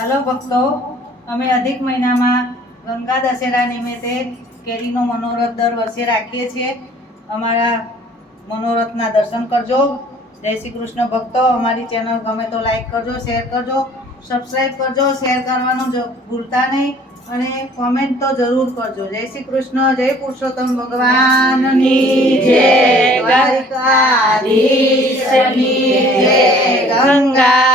હાલો ભક્તો, અમે અધિક મહિનામાં ગંગા દશેરા નિમિત્તે કેરીનો મનોરથ દર વર્ષે રાખીએ છીએ. અમારા મનોરથના દર્શન કરજો. જય શ્રી કૃષ્ણ ભક્તો. અમારી ચેનલ ગમે તો લાઈક કરજો, શેર કરજો, સબસ્ક્રાઈબ કરજો, શેર કરવાનું ભૂલતા નહીં અને કોમેન્ટ તો જરૂર કરજો. જય શ્રી કૃષ્ણ. જય પુરુષોત્તમ ભગવાનની જય, દ્વારિકાધીશની જય, ગંગા